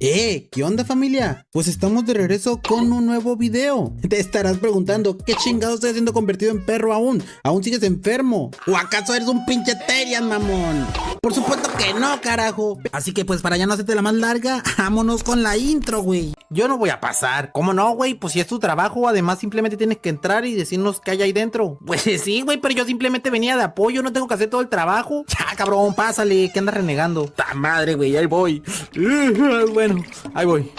¿Qué onda, familia? Pues estamos de regreso con un nuevo video. Te estarás preguntando, ¿qué chingado estoy haciendo convertido en perro aún? ¿Aún sigues enfermo? ¿O acaso eres un pinche Terian, mamón? Por supuesto que no, carajo. Así que pues para ya no hacerte la más larga, vámonos con la intro, güey. Yo no voy a pasar. ¿Cómo no, güey? Pues si es tu trabajo, además simplemente tienes que entrar y decirnos qué hay ahí dentro. Pues sí, güey, pero yo simplemente venía de apoyo, no tengo que hacer todo el trabajo. Ya, cabrón, pásale, ¿qué andas renegando? ¡Ta madre, güey! Ahí voy. Bueno, ahí voy.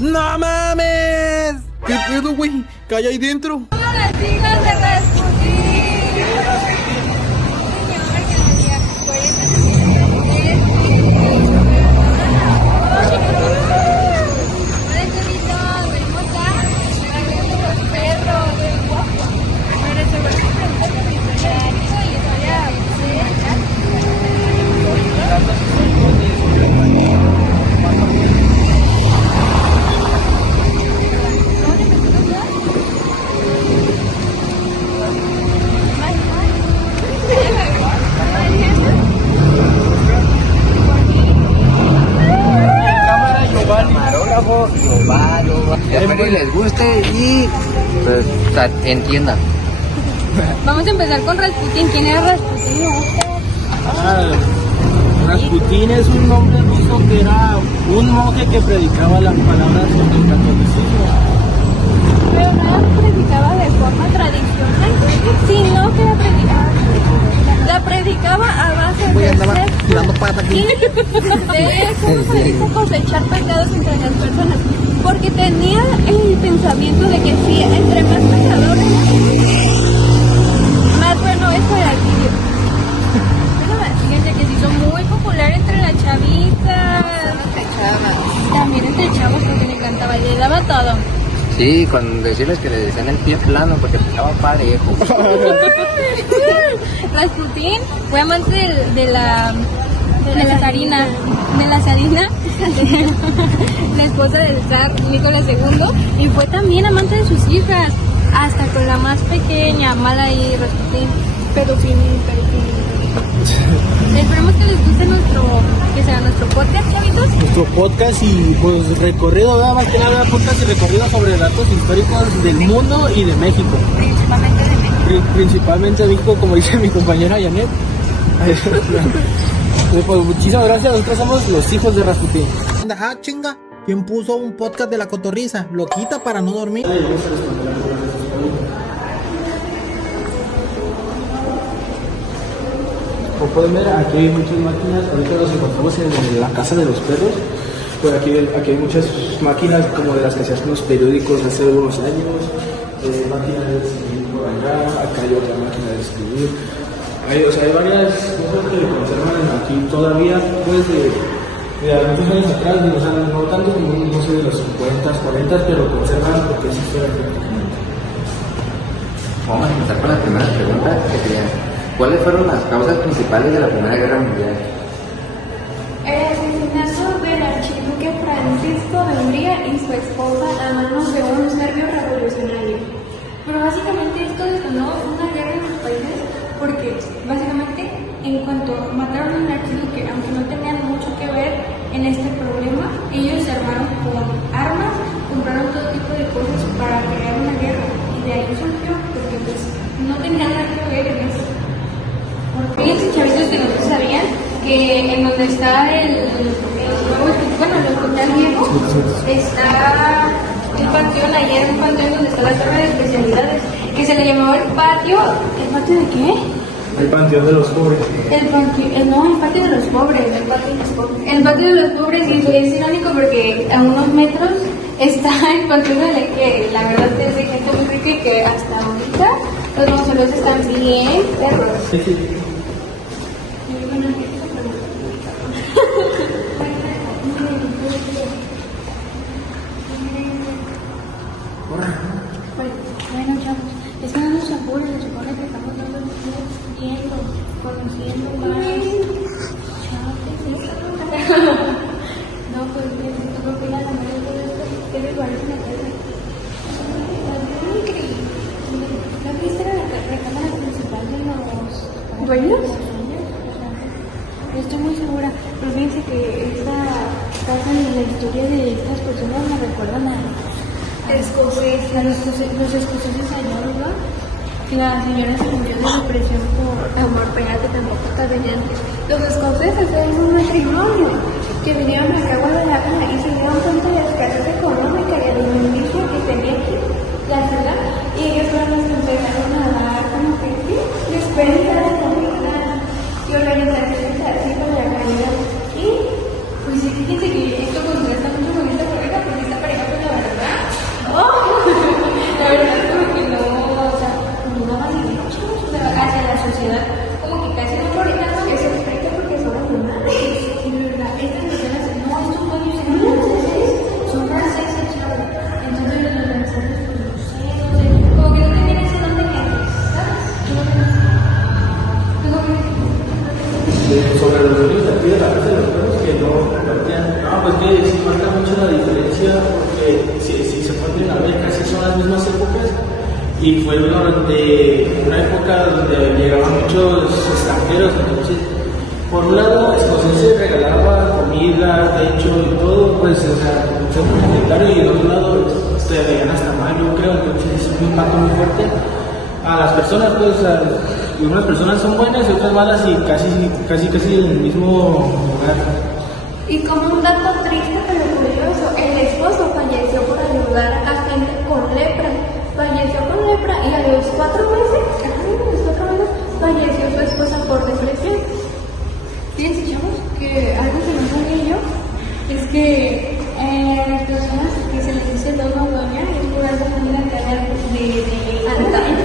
¡No mames! ¿Qué pedo, güey? ¿Qué hay ahí dentro? Las hijas de Rasputin. Espero que les guste y pues entiendan. Vamos a empezar con Rasputin. ¿Quién era Rasputin? Rasputin es un nombre ruso que era un monje que predicaba las palabras sobre el catolicismo. Pero no predicaba de forma tradicional, sino que la predicaba a base de tirando pata aquí. de eso se dijo cosechar pecados entre las personas, porque tenía el pensamiento de que si entre más pecadores, más bueno es para el vídeo. Fíjense que se hizo muy popular entre las chavitas, también entre chavos, porque le encantaba y le daba todo. Sí, con decirles que le decían el pie plano porque estaba parejo. Rasputin fue amante de la zarina, la esposa del zar Nicolás II, y fue también amante de sus hijas, hasta con la más pequeña, mala ahí, Rasputin, pedofil. Esperemos que les guste nuestro podcast, chavitos. Nuestro podcast y pues recorrido, nada más que nada podcast y recorrido sobre datos históricos del mundo y de México. Principalmente de México. Principalmente de México, como dice mi compañera Janet. Pues muchísimas gracias, nosotros somos los hijos de Rasputin. Chinga. ¿Quién puso un podcast de la cotorriza? ¿Lo quita para no dormir? Como pueden ver, aquí hay muchas máquinas. Ahorita nos encontramos en la casa de los perros. Por aquí hay muchas máquinas como de las que se hacen los periódicos hace unos años. Máquinas de escribir por allá. Acá hay otra máquina de escribir. Hay varias cosas que le conservan aquí todavía, pues de muchos años atrás, no tanto como no sé, de los 50, 40, pero conservan porque sí fue prácticamente. Vamos a empezar con la primera pregunta que sería: ¿cuáles fueron las causas principales de la Primera Guerra Mundial? El asesinato del archiduque Francisco de Hungría y su esposa a manos de un serbio revolucionario. Pero básicamente esto detonó una guerra en los países porque básicamente en cuanto mataron a un archiduque, aunque no tenían mucho que ver en este problema, ellos se armaron con armas, compraron todo tipo de cosas para crear una guerra y de ahí surgió porque pues no tenían nada que ver en eso. Fíjense, chavitos, que no sabían que en donde está el hospital viejo está el panteón, ayer un panteón donde está la torre de especialidades, que se le llamaba el patio de qué? El panteón de los pobres. El patio de los pobres. El patio de los pobres, y es irónico porque a unos metros está el panteón de la verdad es de gente muy rica y que hasta ahorita los mausoleos están bien perros. Sí. Bueno, chavos, es que no nos apuren, se supone que estamos dando viendo, conociendo más. Chavos, no, pues necesito que la madre de todo esto, que me parece una casa. Es increíble. ¿No viste la cámara principal de los dueños? Estoy muy segura, pero fíjense que esta la historia de estas personas me recuerdan a los escoceses allá, ¿verdad? La señora se murió de depresión por amor penal que tampoco está venían. Los escoceses eran un matrimonio que vinieron acá a Guadalajara y se dieron cuenta de la escasez económica y alimenticia que tenía aquí la ciudad, y ellos fueron los que empezaron a dar como que despensa de comida y organizaciones así para la caridad. Y pues sí, fíjense que esto contrasta mucho con esta pareja, porque esta pareja pues la verdad, la verdad es como que no, o sea, como no más hacia la sociedad, como que casi no floritan ese aspecto porque son animales. Y de verdad, estas personas no, estos pueblos son franceses, chavos. Entonces los lanzaron por los museos, como que no tenían ese don de gente, ¿sabes? Sobre los niños de aquí de la casa de los perros que no compartían, pues que sí marca mucho la diferencia, porque si se ponen a ver casi son las mismas épocas, y fue durante una época donde llegaban muchos extranjeros. Entonces, por un lado, se regalaba comida, techo y todo, pues, o sea, un centro comunitario, y por otro lado, te veían hasta mal, yo creo. Entonces, es un impacto muy fuerte a las personas, pues, y unas personas son buenas y otras malas, y casi en el mismo lugar. Y como un dato triste pero curioso, el esposo falleció por ayudar a gente con lepra. Falleció con lepra y a los 4 meses, falleció su esposa por depresión. Fíjense, chavos, que algo que no sabía yo es que las personas que se les dice dono o doña es por esa familia que había de antaño, de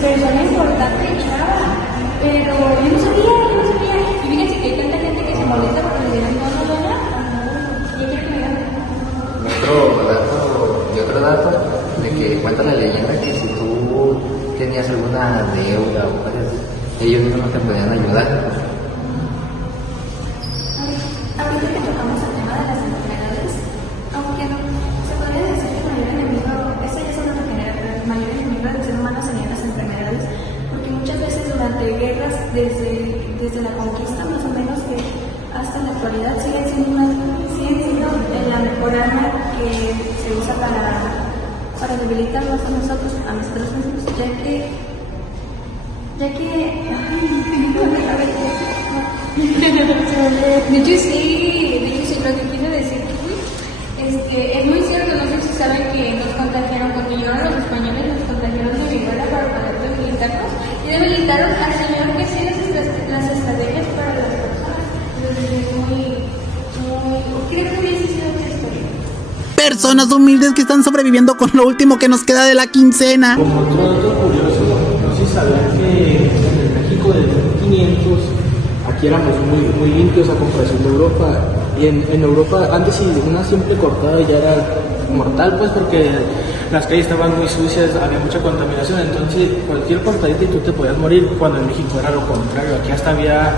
persona importante, chava. Pero yo no sabía. Y fíjense que hay tanta gente que se molesta porque le dicen dono o doña. Yo quiero que me digan. Otro dato de que cuenta la leyenda que si tú tenías alguna deuda o cosas, ellos mismos no te podían ayudar. Ahorita que tocamos el tema de las enfermedades, aunque no se podría decir que el mayor enemigo, esa ya es otra general, pero el mayor enemigo del ser humano serían las enfermedades, porque muchas veces durante guerras, desde la conquista más o menos que hasta la actualidad, siguen siendo la mejor arma que se usa para debilitarnos a nosotros mismos, ya que de hecho sí, lo que quiero decir es muy cierto. No sé si saben que nos contagiaron cuando llegaron los españoles, nos contagiaron de viruela para poder debilitarnos, y debilitaron al señor que sí las estrategias para las personas. Entonces creo que hubiese sido otra historia. Personas humildes que están sobreviviendo con lo último que nos queda de la quincena. Como otro dato curioso, no sé si sabían que en el México de 1500, aquí éramos muy limpios a comparación de Europa. Y en Europa, antes si una simple cortada ya era mortal, pues, porque las calles estaban muy sucias, había mucha contaminación, entonces cualquier cortadita y tú te podías morir, cuando en México era lo contrario. Aquí hasta había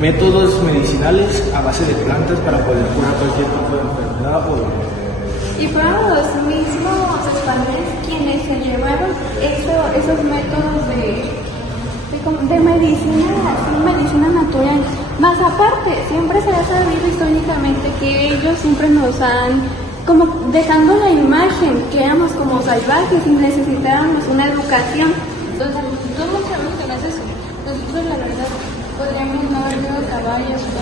métodos medicinales a base de plantas para poder curar cualquier tipo de enfermedad. Y fueron los mismos españoles quienes se llevaron esos métodos de medicina natural. Más aparte, siempre se ha sabido históricamente que ellos siempre nos han, como dejando la imagen que éramos como salvajes y necesitábamos una educación. Entonces, todos sabemos que no es eso. Nosotros, la verdad, podríamos no haber tenido caballos, o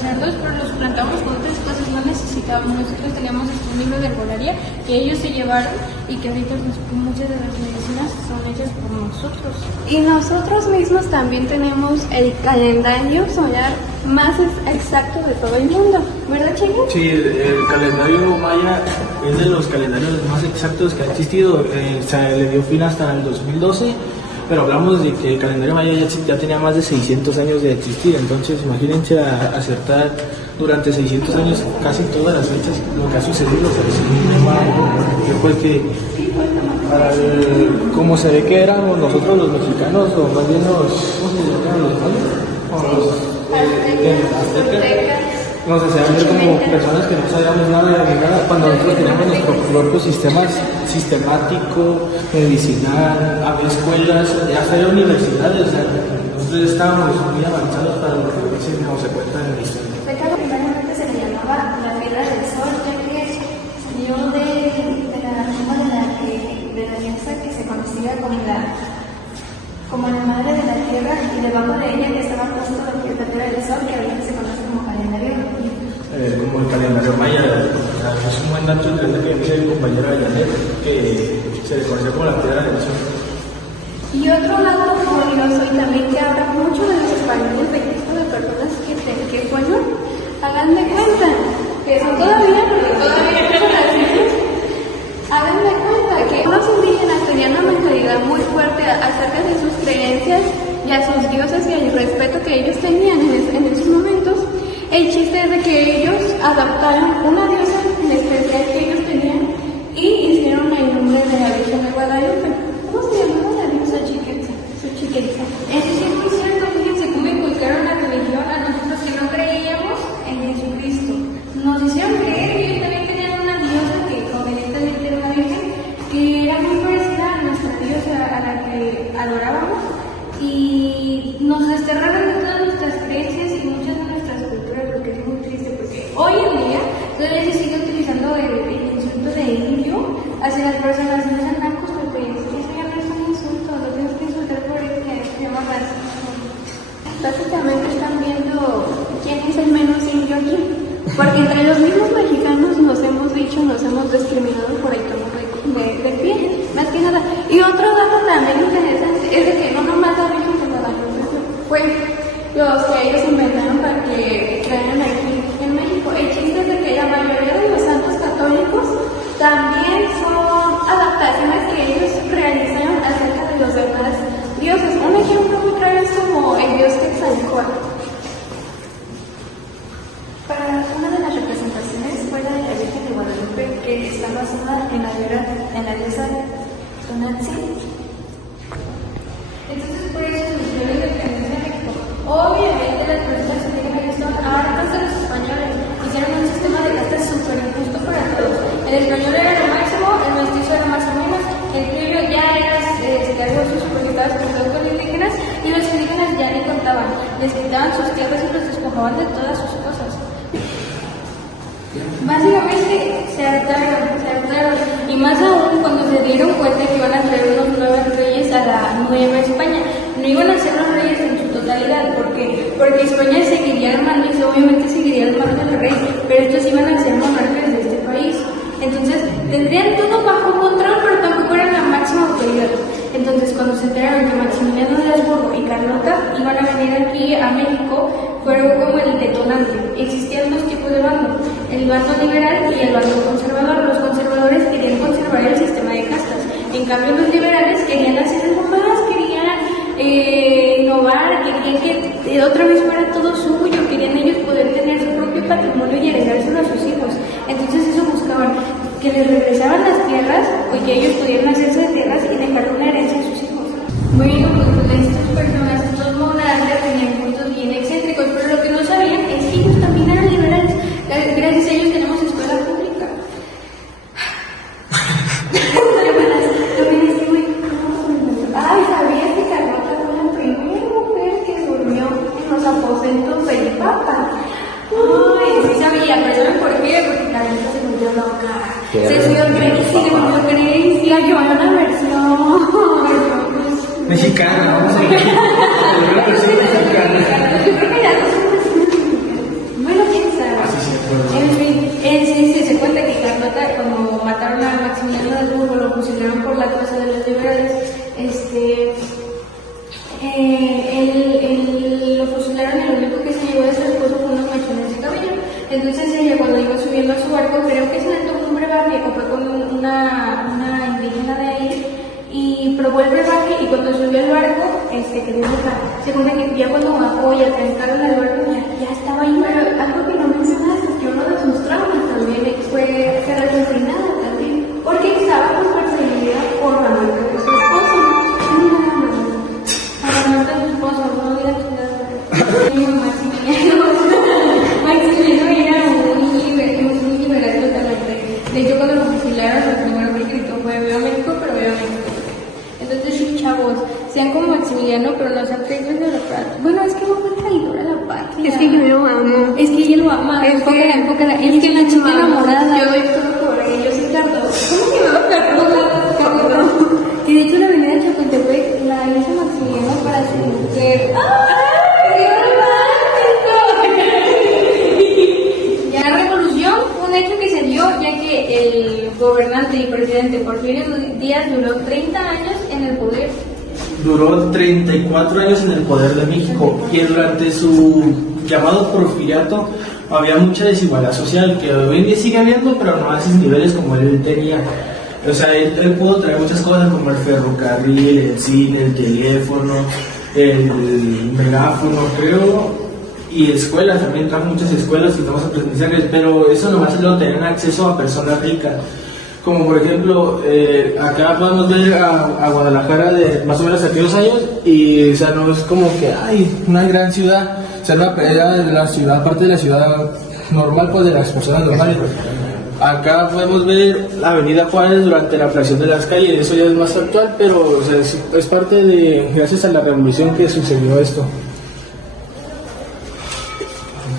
sea, nosotros los plantamos con otras cosas, no necesitábamos. Nosotros teníamos un libro de herbolaria que ellos se llevaron y que ahorita muchas de las medicinas son hechas por nosotros. Y nosotros mismos también tenemos el calendario solar más exacto de todo el mundo, ¿verdad, Chengue? Sí, el calendario maya es de los calendarios más exactos que ha existido. Se le dio fin hasta el 2012. Pero hablamos de que el calendario maya ya tenía más de 600 años de existir, entonces imagínense acertar durante 600 años casi todas las fechas lo que ha sucedido. Después que, como se ve que éramos nosotros los mexicanos, o más bien ¿cómo se llaman los mayas? Aztecas. Nos hacían ver como personas que no sabíamos nada ni nada, cuando nosotros teníamos nuestro propio sistema sistemático, medicinal, había escuelas, hasta había universidades, o sea, nosotros estábamos muy avanzados para lo que no se cuenta en la historia. Primariamente se le llamaba debajo de ella estaba puesto lo que es la Tierra del Sol, que ahorita se conoce como calendario. Como el calendario maya. O sea, es un buen dato que me dice el compañero de Janet, que se le conoce como la Tierra del Sol. Y otro dato curioso y también que habla mucho de los españoles de Cristo, de personas que fueron, hagan de cuenta, que son todavía hagan de cuenta que los indígenas tenían una mentalidad muy fuerte acerca de sus creencias y a sus dioses y el respeto que ellos tenían en esos momentos. El chiste es de que ellos adaptaron una diosa en especial que ellos tenían y hicieron el nombre de la Virgen de Guadalupe. ¿Cómo se llamaba la diosa Chiquetza? Eso sí es muy cierto, fíjense cómo inculcaron la religión a nosotros que no creíamos en Jesucristo. Nos hicieron creer que ellos también tenían una diosa que evidentemente era una virgen, que era muy parecida a nuestra diosa a la que adorábamos, y nos desterraron de todas nuestras creencias y muchas de nuestras culturas, lo que es muy triste, porque hoy en día todavía se sigue utilizando el insulto de indio hacia las personas no sean nacos, porque eso ya no es un insulto, lo tienes que insultar por el que se llama racismo. Básicamente están viendo quién es el menos indio aquí, porque entre los mismos mexicanos nos hemos dicho, nos hemos discriminado por el tono de piel, más que nada. Y otro dato también interesante es de que no nomás la Virgen de Guadalupe fue los que ellos inventaron para que crearan aquí en México. El chiste es de que la mayoría de los santos católicos también son adaptaciones que ellos realizaron acerca de los demás dioses. Un ejemplo muy claro es como el dios Quetzalcóatl. Para una de las representaciones fue la de la Virgen de Guadalupe, que está basada en la diosa Tonantzin. Entonces, por eso surgió la independencia de México. Obviamente, las personas indígenas son hartas de los españoles. Hicieron un sistema de castas súper injusto para todos. El español era lo máximo, el mestizo era más o menos, el criollo ya era algo sus porque estaba con los indígenas, y los indígenas ya ni contaban. Les quitaban sus tierras y los despojaban de todas sus cosas. Básicamente se hartaron, y más aún cuando se dieron cuenta que iban a traer unos nuevos reyes a la Nueva España. No iban a ser los reyes en su totalidad, porque España seguiría armando y obviamente seguiría armando el rey, pero estos iban a ser monarcas de este país. Entonces tendrían todo bajo control, pero tampoco eran la máxima autoridad. Entonces, cuando se enteraron que Maximiliano de Habsburgo y Carlota iban a venir aquí a México, fueron como el detonante. Existían dos tipos de bando, el bando liberal y el bando conservador. Los conservadores querían conservar el sistema de castas, en cambio los liberales querían hacer algo más, querían innovar, querían que otra vez fuera todo suyo, querían ellos poder tener su propio patrimonio y heredárselo a sus hijos. Entonces eso buscaban, que les regresaban las tierras o que ellos pudieran hacerse de tierras y dejar una herencia a sus hijos. Bueno, pues estas personas, estos monarcas tenían puntos bien excéntricos, pero lo que no sabían es que ellos también eran liberales. Gracias a ellos tenemos escuela pública. Ay, ¿sabías que Carlota fue la primera mujer que durmió en los aposentos del Papa? Ay, sí sabía, pero ¿saben por qué? Porque Carlota se volvió loca. Se subió Gracie, la llevó a una versión mexicana, vamos a ver. Una versión mexicana. Yo creo que ya no son mexicanas. Bueno, quién sabe. En fin, se cuenta que Carlota, cuando mataron a Maximiliano de Habsburgo, lo fusilaron por la causa de los liberales. Lo fusilaron y lo único que se llevó de su esposo fue unos mechones de cabello. Entonces ella, cuando iba subiendo a su barco, creo que se le tomó un brebaje o fue con una indígena de ahí, y probó el brebaje, y cuando subió al barco, quedó loca. Se cuenta que ya cuando bajó y atrancaron al barco, ya estaba ahí. Pero algo que no mencionaste es que uno de sus traumas también fue ser asesinada también, porque estaba con perseguida por la muerte de su esposo. Para la muerte de su esposo, no hubiera chingado. Maximiliano era muy liberal totalmente. De hecho, cuando lo fusilaron, lo primero que gritó fue "Viva México", pero "Viva México". Entonces, sí, chavos, sean como Maximiliano, pero no sean traidores de la patria. Bueno, es que no fue traidor a la patria. Es que yo lo amo. Es que ella lo ama. Enfócala. Ella es una chica enamorada. Yo doy todo por ella. Yo soy Cardo. ¿Cómo que me va Cardo? Y de hecho, la avenida de Chapultepec la hizo Maximiliano para su mujer. ¡Ah! el gobernante y presidente Porfirio Díaz duró 30 años en el poder. Duró 34 años en el poder de México y durante su llamado porfiriato había mucha desigualdad social que hoy en día sigue habiendo, pero no a esos niveles como él tenía. O sea, él pudo traer muchas cosas como el ferrocarril, el cine, el teléfono, el megáfono, creo, y escuelas, también trajo muchas escuelas y nuevos aprendizajes, pero eso nomás lo tenían acceso a personas ricas. Como por ejemplo, acá podemos ver a Guadalajara de más o menos aquellos años y, o sea, no es como que hay una gran ciudad, o sea, era de la ciudad, parte de la ciudad normal, pues de las personas normales. Acá podemos ver la Avenida Juárez durante la ampliación de las calles, eso ya es más actual, pero o sea, es parte de, gracias a la revolución que sucedió esto.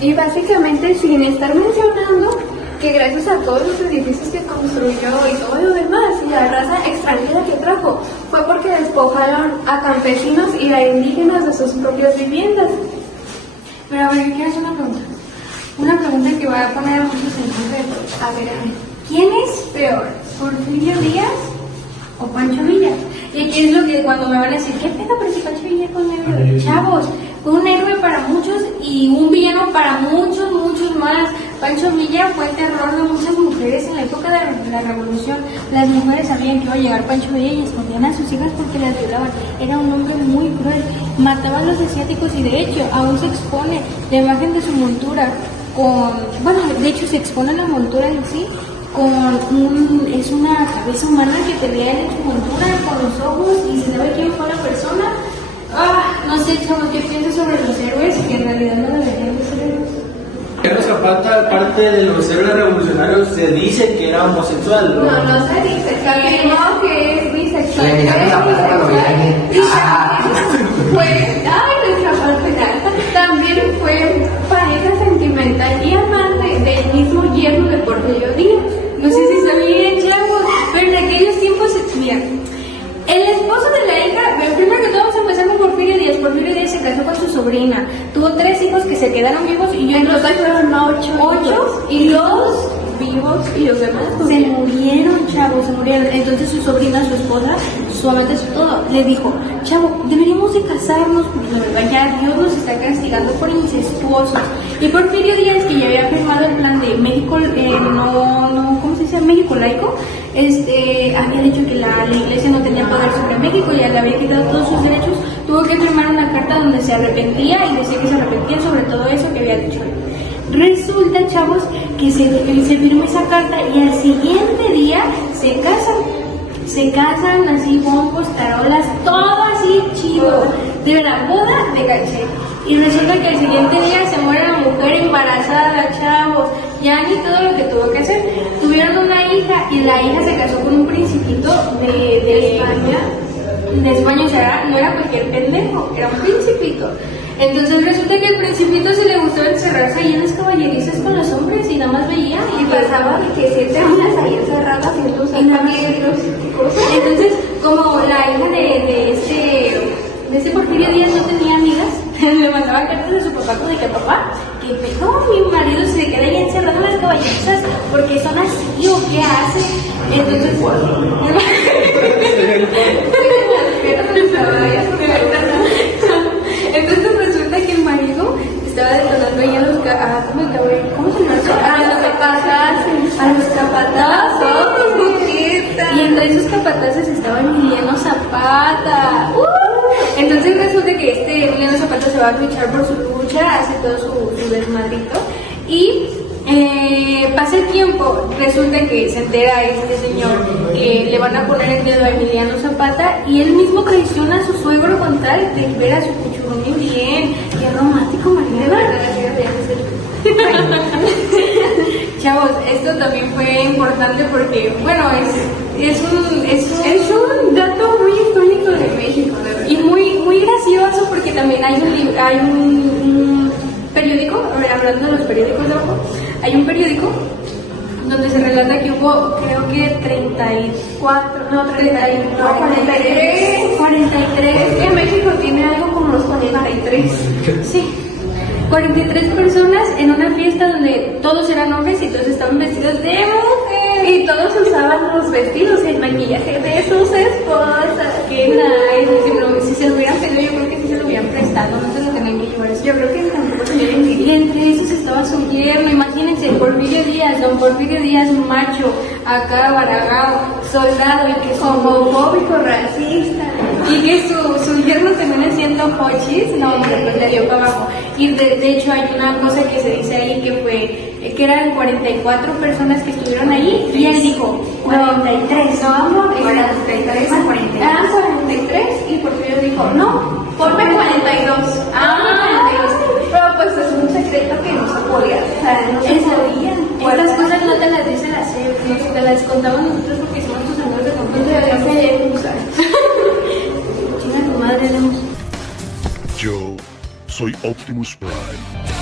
Y básicamente, sin estar mencionando que gracias a todos los edificios que construyó y todo lo demás, y la raza extranjera que trajo, fue porque despojaron a campesinos y a indígenas de sus propias viviendas. Pero a ver, yo quiero hacer una pregunta. Una pregunta que va a poner a muchos en concreto. A ver, ¿quién es peor? ¿Porfirio Díaz o Pancho Villa? Y aquí es lo que cuando me van a decir, ¿qué pedo? Pero si Pancho Villa fue un héroe. Chavos, fue un héroe para muchos y un villano para muchos, muchos más. Pancho Villa fue el terror de muchas mujeres en la época de la revolución. Las mujeres sabían que iba a llegar Pancho Villa y escondían a sus hijas porque las violaban. Era un hombre muy cruel, mataba a los asiáticos y de hecho aún se expone la imagen de su montura de hecho se expone la montura en sí es una cabeza humana que tenía en su montura con los ojos y se sabe quién fue la persona. No sé, chavos, ¿qué piensas sobre los héroes que en realidad no deberían de ser héroes? Pedro Zapata, aparte de los héroes revolucionarios, se dice que era homosexual, ¿no? No se dice, se afirmó que es bisexual. Le miraron la plata cuando vi a alguien. También fue pareja sentimental y amante del mismo yerno de Porfirio Díaz. No sé si sabían, chavos, pero en aquellos tiempos, mira, el esposo de la hija, primero que todo vamos a empezar con Porfirio Díaz. Porfirio Díaz se casó con su sobrina, tuvo 3 hijos que se quedaron vivos y en total fueron 8 y los vivos y los demás se murieron, chavos, se murieron. Entonces su sobrina, su esposa, su amante, su todo, le dijo, chavo, deberíamos de casarnos porque la verdad ya Dios nos está castigando por incestuosos. Y Porfirio Díaz, que ya había firmado el plan de México, ¿cómo se dice? México laico, había dicho que la iglesia no tenía poder sobre México y ya le había quitado todos sus derechos, tuvo que firmar una carta donde se arrepentía y decía que se arrepentía sobre todo eso que había dicho. Resulta, chavos, que se firma esa carta y al siguiente día se casan así, bombos, tarolas, todo así chido, de la boda de caché. Y resulta que al siguiente día se muere la mujer embarazada, chavos, ya ni todo lo que tuvo que hacer. Tuvieron una hija y la hija se casó con un principito de España, o sea, no era cualquier pendejo, era un principito. Entonces resulta que al principito se le gustó encerrarse ahí en las caballerizas con los hombres y nada más veía y pasaba que 7 horas ahí encerradas en los libros y cosas. Entonces, como la hija de ese Porfirio Díaz no tenía amigas, le mandaba cartas a su papá como de que papá, que no, mi marido se queda ahí encerrado en las caballerizas porque son así o qué hace. Entonces, entonces resulta que el marido estaba detonando ahí a los ¿cómo se llama? A los capatazos, y entre esos capataces estaba Emiliano Zapata. Entonces resulta que Emiliano Zapata se va a luchar por su lucha, hace todo su desmadrito y pasa el tiempo, resulta que se entera este señor que le van a poner el dedo a Emiliano Zapata y él mismo traiciona a su suegro con tal de ver a su cuchurrumín bien. Qué romántico, Mariana. Chavos, esto también fue importante porque, bueno, es un dato muy histórico de México, de verdad. Y muy gracioso porque también hay un periódico, hablando de los periódicos de abajo, hay un periódico donde se relata que hubo, creo que 43, en México tiene algo como los 43, sí, 43 personas en una fiesta donde todos eran hombres y todos estaban vestidos de mujer y usaban los vestidos, el maquillaje de sus esposas. Qué nice. Si se lo hubieran pedido, yo creo que sí se lo hubieran prestado, no se lo tenían que llevar. Yo creo que tampoco tenían que ir. Y entre esos estaba su yerno, imagínense, Porfirio Díaz, don Porfirio Díaz, macho, acá baragao, soldado, y que es homofóbico, racista, y que su yerno termina siendo pochis, no, hombre, pues le dio para abajo. Y de hecho hay una cosa que se dice ahí que eran 44 personas que estuvieron ahí, y él dijo 43. No, amor, 43 a 43. Eran 43 y Porfirio dijo, no, ponme 42. Ah, 42. Pero pues es un secreto que no se podía, o sea, no se podían. Estas cosas no te las dice la SEP, te las contamos nosotros porque somos tus amigos de confianza. Chinga tu madre, Lemus. Yo soy Optimus Prime.